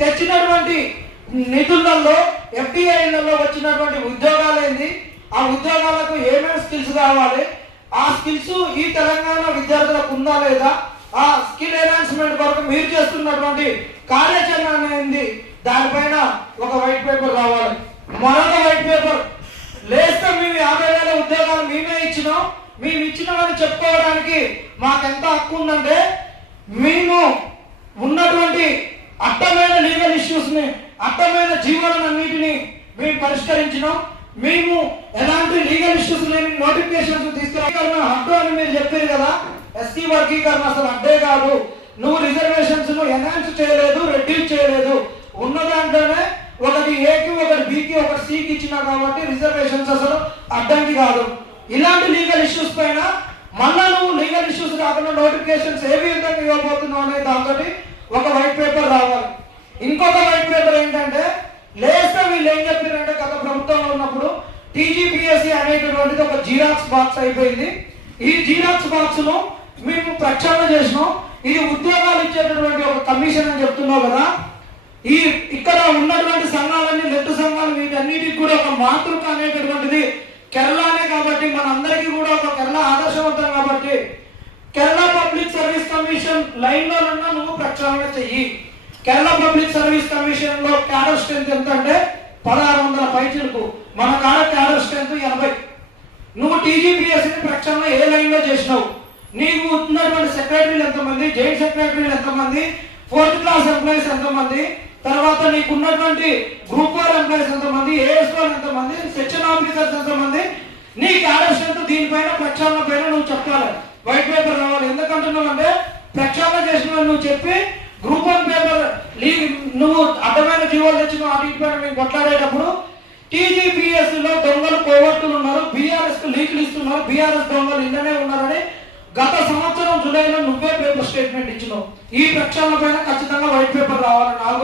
తెచ్చినటువంటి నిధులలో ఎఫ్డిఐలలో వచ్చినటువంటి ఉద్యోగాలు ఏంది, ఆ ఉద్యోగాలకు ఏమేమి స్కిల్స్ కావాలి, ఆ స్కిల్స్ ఈ తెలంగాణ విద్యార్థులకు ఉందా లేదా, ఆ స్కిల్ ఎన్హాన్స్మెంట్ కొరకు మీరు చేస్తున్నటువంటి కార్యాచరణ ఏంది, దానిపైన ఒక వైట్ పేపర్ రావాలి. మరొక వైట్ పేపర్ లేస్తే మేము 50,000 ఉద్యోగాలు మేమే ఇచ్చినాం, మేము ఇచ్చినామని చెప్పుకోవడానికి మాకెంత హక్కు ఉందంటే, మేము ఉన్నటువంటి అడ్డమైన లీగల్ ఇష్యూస్ని, అడ్డమైన జీవోలన్నింటినీ మేము పరిష్కరించినాం. మేము ఎలాంటి లీగల్ ఇష్యూస్ లేని నోటిఫికేషన్స్ తీసుకురాగలమా అడ్డు అని మీరు చెప్పారు కదా. ఎస్సీ వర్గీకరణ అసలు అడ్డే కాదు. నువ్వు రిజర్వేషన్స్ ఎన్హాన్స్ చేయలేదు, రెడ్యూస్ చేయలేదు. ఉన్న దాంట్లోనే ఒకటి ఏకి, ఒకటి బికి, ఒకటి సికి ఇచ్చినా కాబట్టి రిజర్వేషన్స్ అసలు అడ్డంకి కాదు. ఇలాంటి లీగల్ ఇష్యూస్ పైన మళ్ళా నువ్వు లీగల్ ఇష్యూస్ కాకుండా నోటిఫికేషన్స్ ఏ విధంగా ఇవ్వబోతున్నావు అనే దాంతో ఒక వైట్ పేపర్ రావాలి. ఇంకొక వైట్ పేపర్ ఏంటంటే, లేస్తే వీళ్ళు ఏం చెప్పారంటే, గత ప్రభుత్వంలో ఉన్నప్పుడు టీజీపీఎస్సీ అనేటటువంటిది ఒక జీరాక్స్ బాక్స్ అయిపోయింది. ఈ జీరాక్స్ బాక్స్ ను మేము ప్రక్షాళన చేసినాం. ఇది ఉద్యోగాలు ఇచ్చేటటువంటి ఒక కమిషన్ అని చెప్తున్నావు కదా. ఈ ఇక్కడ ఉన్నటువంటి సంఘాలన్నీ లెఫ్ట్ సంఘాలు, వీటన్నిటికి కూడా ఒక మాతృక అనేటటువంటిది కేరళనే కాబట్టి మనందరికీ కూడా ఒక కేరళ ఆదర్శవంతం కాబట్టి కేరళ పబ్లిక్ సర్వీస్ కమిషన్ లైన్లో నువ్వు ప్రక్షాళన చెయ్యి. కేరళ పబ్లిక్ సర్వీస్ కమిషన్ లో క్యాడర్ స్ట్రెంత్ ఎంత అంటే 1600 పైచులకు, మన కాడ క్యాడర్ స్ట్రెంత్ 80. నువ్వు టీజీపీఎస్సీని ప్రక్షాళన ఏ లైన్ లో చేసినావు? నీకు ఉన్నటువంటి సెక్రటరీలు ఎంతమంది, జాయింట్ సెక్రటరీలు ఎంతమంది, 4th క్లాస్ ఎంప్లాయీస్ ఎంతమంది, తర్వాత నీకు ఉన్నటువంటి గ్రూప్ 4 ఎంప్లాయీస్ ఎంతమంది, ఏఎస్ఓ ఎంతమంది, సెక్షన్ ఆఫీసర్స్ ఎంతమంది, నీ క్యాడర్ స్ట్రెంత్ దీనిపైన ప్రక్షాళన పైన నువ్వు చెప్పాలి. వైట్ పేపర్ రావాలి. ఎందుకంటున్నావు అంటే, ప్రక్షాళన చేసిన నువ్వు చెప్పి గ్రూప్ 1 పేపర్ నువ్వు అడ్డమైన జీవోలు తెచ్చిన వాటిపైన మేము కొట్లాడేటప్పుడు టీజీపీఎస్సీ లో దొంగలు కోవర్టులు ఉన్నారు, బీఆర్ఎస్ కు లీకులు ఇస్తున్నారు, బీఆర్ఎస్ దొంగలు ఇందనే ఉన్నారని గత సంవత్సరం జూలైలో నువ్వే పేపర్ స్టేట్మెంట్ ఇచ్చినావు. ఈ ప్రక్షాళన పైన ఖచ్చితంగా వైట్ పేపర్ రావాలి.